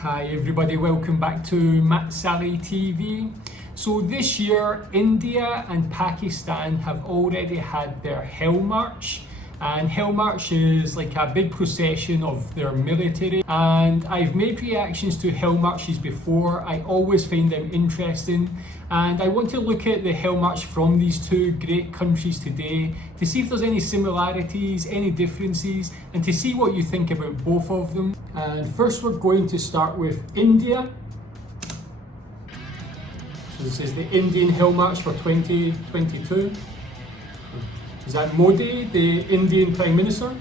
Hi everybody, welcome back to Matsali TV. So this year, India and Pakistan have already had their Hell March. And Hell March is like a big procession of their military. And I've made reactions to Hell Marches before. I always find them interesting. And I want to look at the Hell March from these two great countries today to see if there's any similarities, any differences, and to see what you think about both of them. And first we're going to start with India. So this is the Indian Hell March for 2022. Is that Modi, the Indian Prime Minister?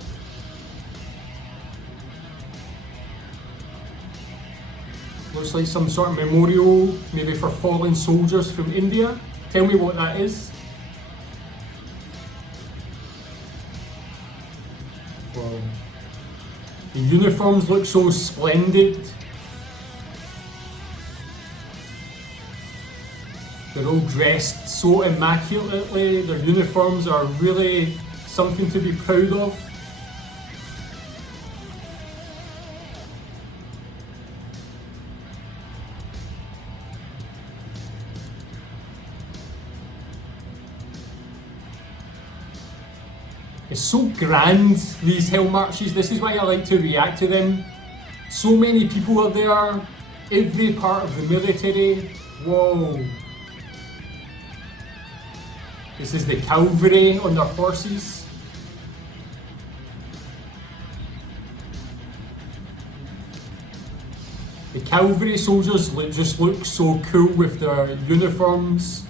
Looks like some sort of memorial, maybe for fallen soldiers from India. Tell me what that is. Wow. The uniforms look so splendid. They're all dressed so immaculately. Their uniforms are really something to be proud of. It's so grand, these Hell Marches. This is why I like to react to them. So many people are there, every part of the military. Whoa. This is the cavalry on their horses. The cavalry soldiers just look so cool with their uniforms.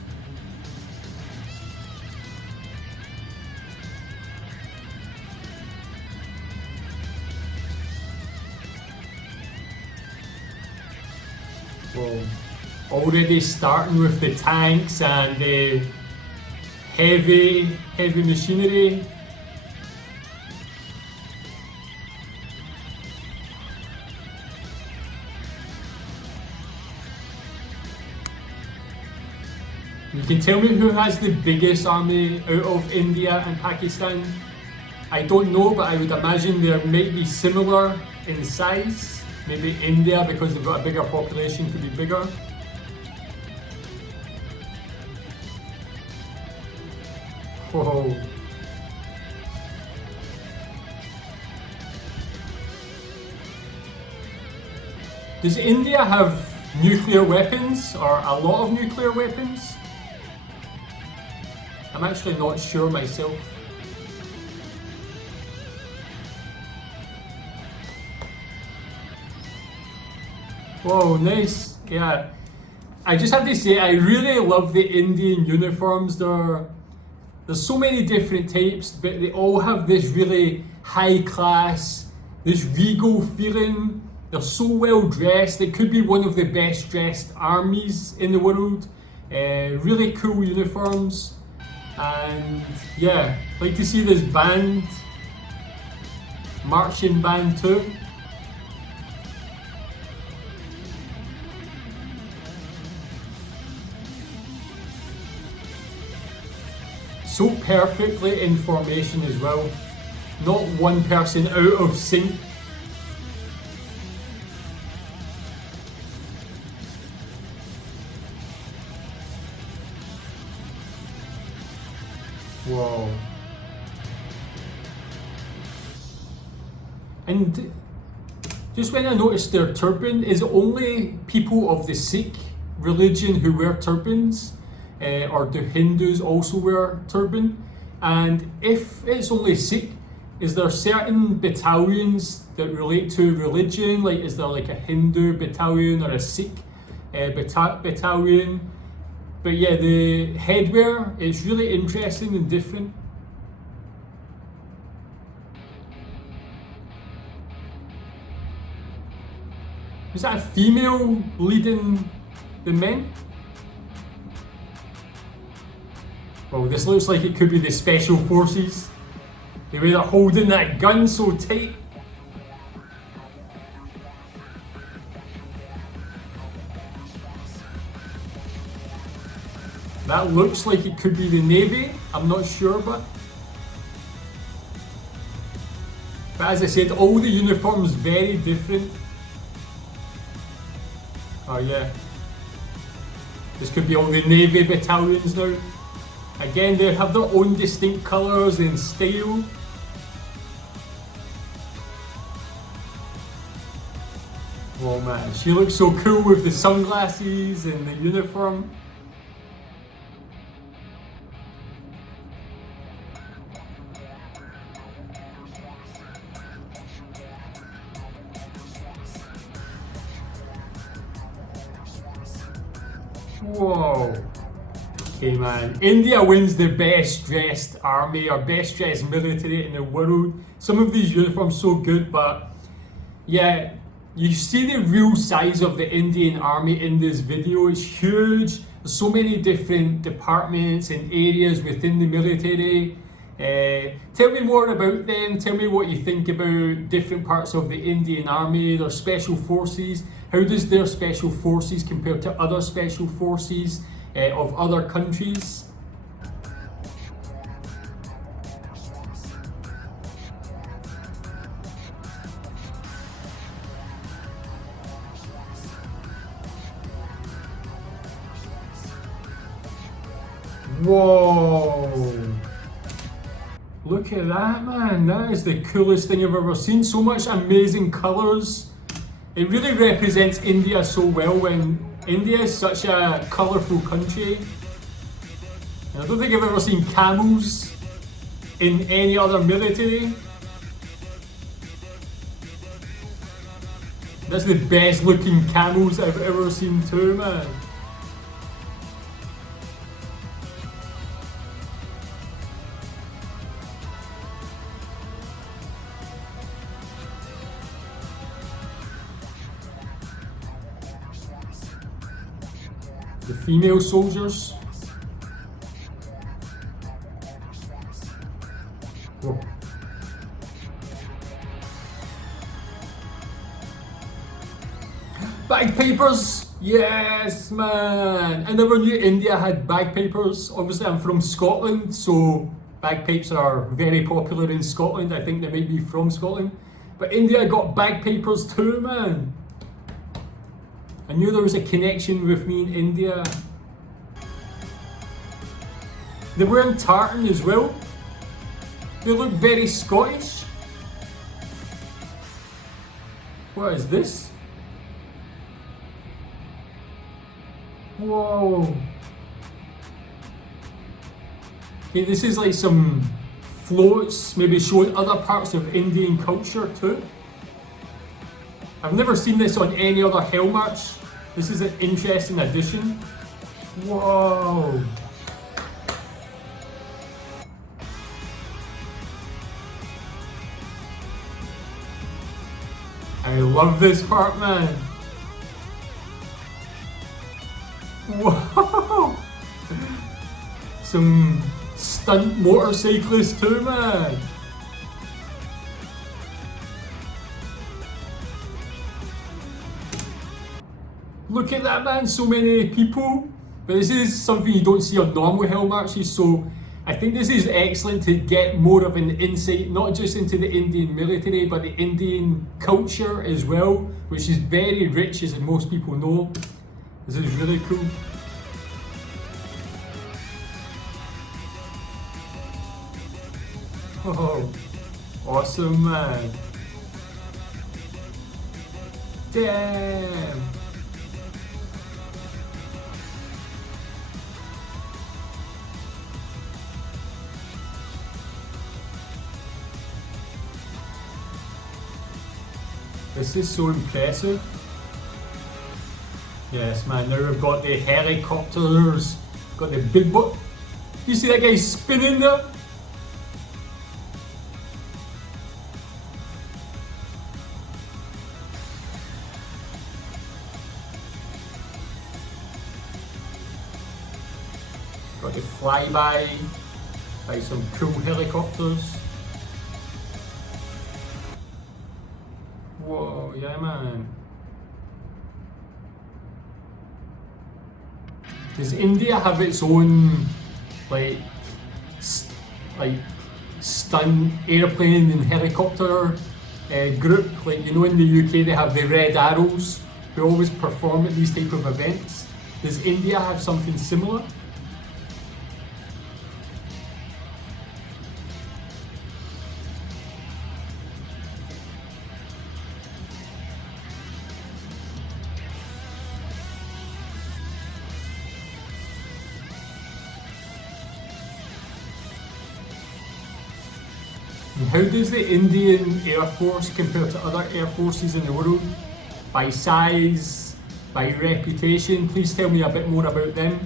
Whoa. Already starting with the tanks and the heavy machinery. You can tell me who has the biggest army out of India and Pakistan? I don't know, but I would imagine they might be similar in size. Maybe India, because they've got a bigger population, could be bigger. Whoa. Does India have nuclear weapons, or a lot of nuclear weapons? I'm actually not sure myself. Whoa, nice. Yeah. I just have to say, I really love the Indian uniforms. There's so many different types, but they all have this really high class, this regal feeling. They're so well dressed. It could be one of the best dressed armies in the world. Really cool uniforms. And yeah, like to see this band, marching band too. So perfectly in formation as well. Not one person out of sync. Whoa. And just when I noticed their turban, is it only people of the Sikh religion who wear turbans? Or do Hindus also wear turban? And if it's only Sikh, is there certain battalions that relate to religion? Like, is there like a Hindu battalion or a Sikh battalion? But yeah, the headwear is really interesting and different. Is that a female leading the men? Well, this looks like it could be the special forces. The way they're holding that gun so tight. That looks like it could be the Navy. I'm not sure, but as I said, all the uniforms very different. Oh yeah. This could be all the Navy battalions now. Again, they have their own distinct colours and style. Oh man, she looks so cool with the sunglasses and the uniform. Whoa. Okay man, India wins the best dressed army or best dressed military in the world. Some of these uniforms so good, but yeah, you see the real size of the Indian army in this video. It's huge. There's so many different departments and areas within the military. Tell me more about them. Tell me what you think about different parts of the Indian army, their special forces. How does their special forces compare to other special forces of other countries? Whoa! Look at that, man. That is the coolest thing I've ever seen. So much amazing colours. It really represents India so well when India is such a colourful country. And I don't think I've ever seen camels in any other military. That's the best looking camels I've ever seen too, man. The female soldiers. Whoa. Bagpipers! Yes, man! I never knew India had bagpipers. Obviously, I'm from Scotland, so bagpipes are very popular in Scotland. I think they might be from Scotland. But India got bagpipers too, man. I knew there was a connection with me in India. They're wearing tartan as well. They look very Scottish. What is this? Whoa. Okay, this is like some floats, maybe showing other parts of Indian culture too. I've never seen this on any other Hell March. This is an interesting addition. Whoa! I love this part, man. Whoa! Some stunt motorcyclists too, man. Look at that, man, so many people. But this is something you don't see on normal Hell Marches, so I think this is excellent to get more of an insight, not just into the Indian military, but the Indian culture as well, which is very rich, as most people know. This is really cool. Oh, awesome, man. Damn. This is so impressive. Yes, man, now we've got the helicopters, got the big boat. You see that guy spinning there? Got the flyby by some cool helicopters. Whoa, yeah, man. Does India have its own like stunt airplane and helicopter group? Like, you know, in the UK they have the Red Arrows. who always perform at these type of events. Does India have something similar? And how does the Indian Air Force compare to other air forces in the world? By size, by reputation? Please tell me a bit more about them.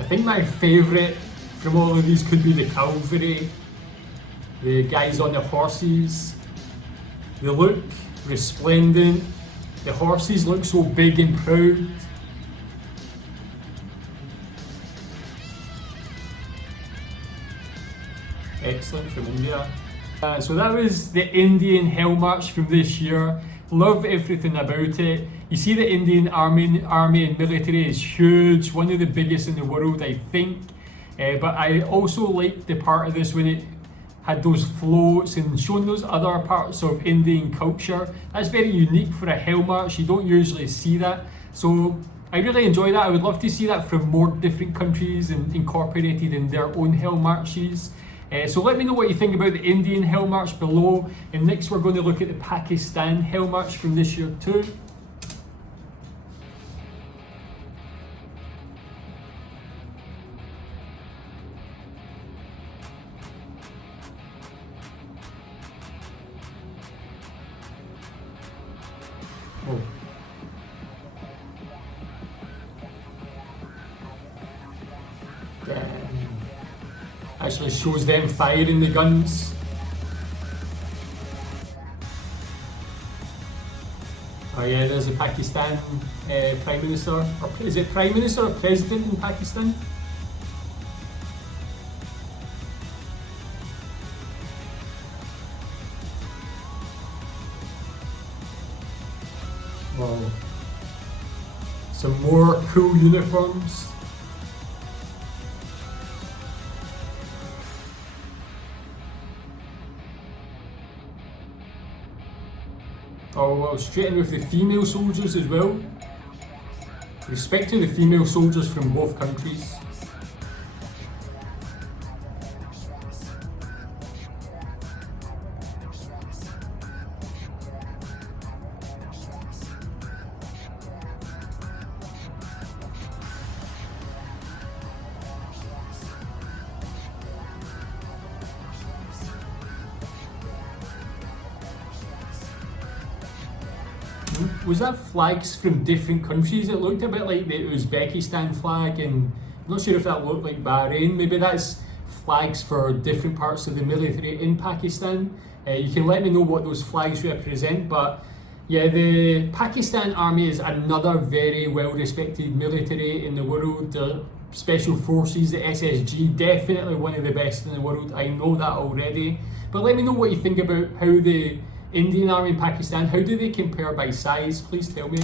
I think my favourite from all of these could be the cavalry, the guys on the horses. They look resplendent, the horses look so big and proud. Excellent from India. So that was the Indian Hell March from this year. Love everything about it. You see the Indian army and military is huge, one of the biggest in the world I think. But I also liked the part of this when it had those floats and showing those other parts of Indian culture. That's very unique for a Hell March, you don't usually see that. So I really enjoy that. I would love to see that from more different countries and incorporated in their own Hell Marches. So let me know what you think about the Indian Hell March below. And next we're going to look at the Pakistan Hell March from this year too. Oh. Actually shows them firing the guns. Oh yeah, there's the Pakistan Prime Minister. Or is it Prime Minister or President in Pakistan? Wow. Some more cool uniforms. Oh well, straight in with the female soldiers as well. Respect to the female soldiers from both countries. Was that flags from different countries? It looked a bit like the Uzbekistan flag, and I'm not sure if that looked like Bahrain. Maybe that's flags for different parts of the military in Pakistan. You can let me know what those flags represent, but yeah, the Pakistan Army is another very well respected military in the world. The Special Forces, the SSG, definitely one of the best in the world. I know that already. But let me know what you think about how the Indian Army in Pakistan, how do they compare by size? Please tell me.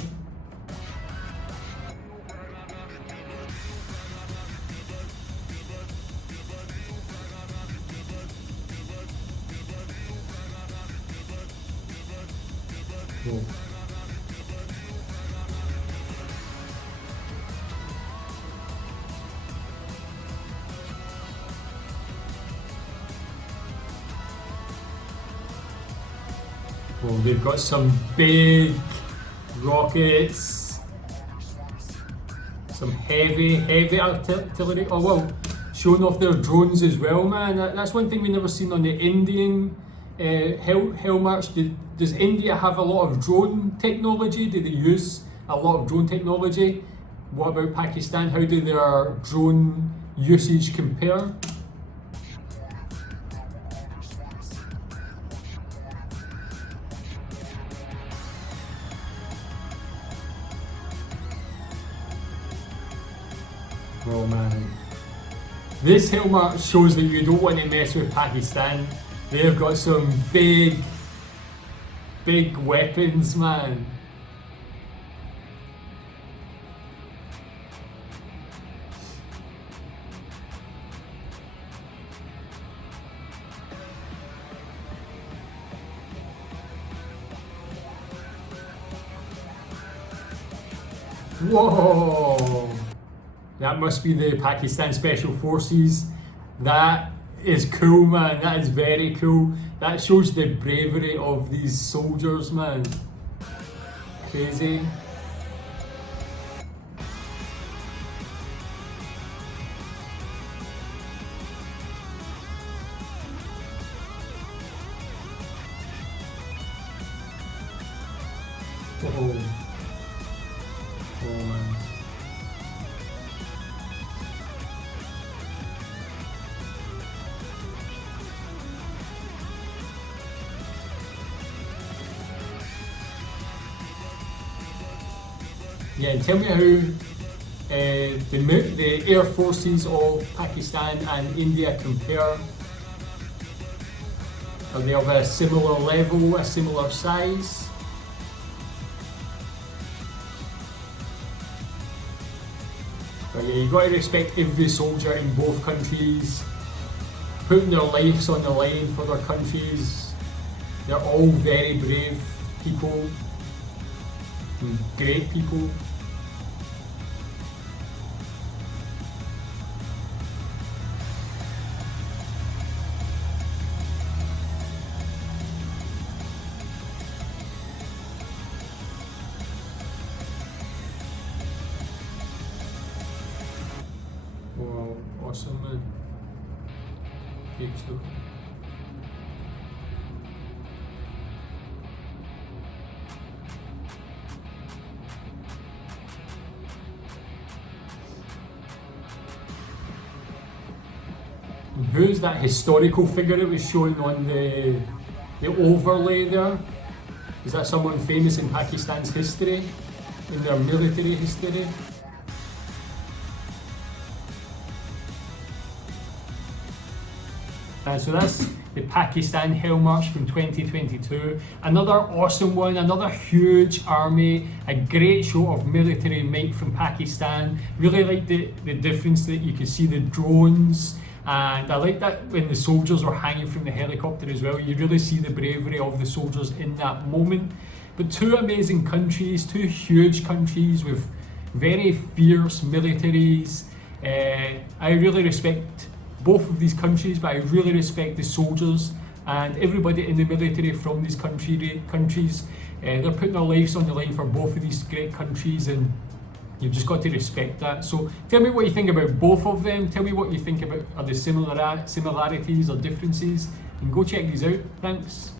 Cool. Well, they've got some big rockets, some heavy artillery. Oh well, showing off their drones as well, man. That's one thing we've never seen on the Indian Hell March. Does India have a lot of drone technology? Do they use a lot of drone technology? What about Pakistan? How do their drone usage compare? Oh man, this Hell March shows that you don't want to mess with Pakistan. They've got some big big weapons, man. Whoa! That must be the Pakistan Special Forces. That is cool, man. That is very cool. That shows the bravery of these soldiers, man. Crazy. Oh. Oh, man. Yeah, and tell me how the air forces of Pakistan and India compare. Are they of a similar level, a similar size? But yeah, you've got to respect every soldier in both countries, putting their lives on the line for their countries. They're all very brave people, and great people. Wow, awesome, man. Big stuff. And who's that historical figure that was shown on the overlay there? Is that someone famous in Pakistan's history, in their military history? So that's the Pakistan Hell March from 2022. Another awesome one, another huge army, a great show of military might from Pakistan. Really like the difference that you can see the drones, and I like that when the soldiers were hanging from the helicopter as well. You really see the bravery of the soldiers in that moment. But two amazing countries, two huge countries with very fierce militaries. I really respect both of these countries, but I really respect the soldiers and everybody in the military from these countries. They're putting their lives on the line for both of these great countries, and you've just got to respect that. So tell me what you think about both of them. Tell me what you think about are the similarities or differences, and go check these out. Thanks.